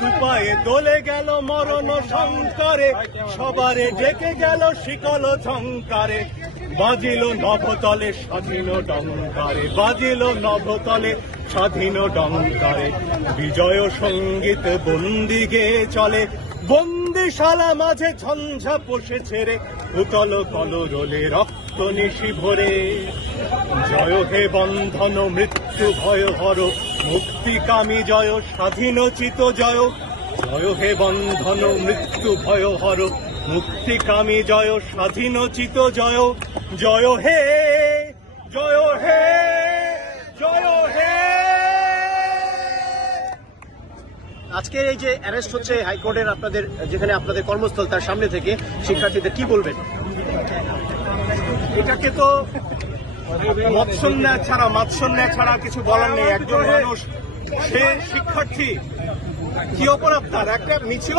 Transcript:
দুপায়ে দোলে গেল মরণ সংকারে, সবারে ডেকে গেল শিকল ঝংকারে, বাজিল নভতলে স্বাধীন ডঙ্কারে, বাজিল নভতলে স্বাধীন ডঙ্কারে। বিজয় সঙ্গীত বন্দি গেয়ে চলে, বন্দিশালা মাঝে ঝঞ্ঝা পোষে ছেড়ে, উতল কলরোলে রক্ত নিশি ভরে। জয় হে বন্ধন মৃত্যু ভয় হর, মুক্তিকামী জয় স্বাধীনোচিত জয়। জয় হে বন্ধন মৃত্যু ভয় হর, মুক্তিকামী জয় স্বাধীনোচিত জয়। জয় হে, জয় হে, জয় হে। আজকের এই যে অ্যারেস্ট হচ্ছে হাইকোর্টের আপনাদের যেখানে আপনাদের কর্মস্থল তার সামনে থেকে, শিক্ষার্থীদের কি বলবেন? এটাকে তো মাৎসন্যা ছাড়া কিছু বলার নেই। একজন মানুষ, সে শিক্ষার্থী, কি অপরাধ তার? একটা মিছিল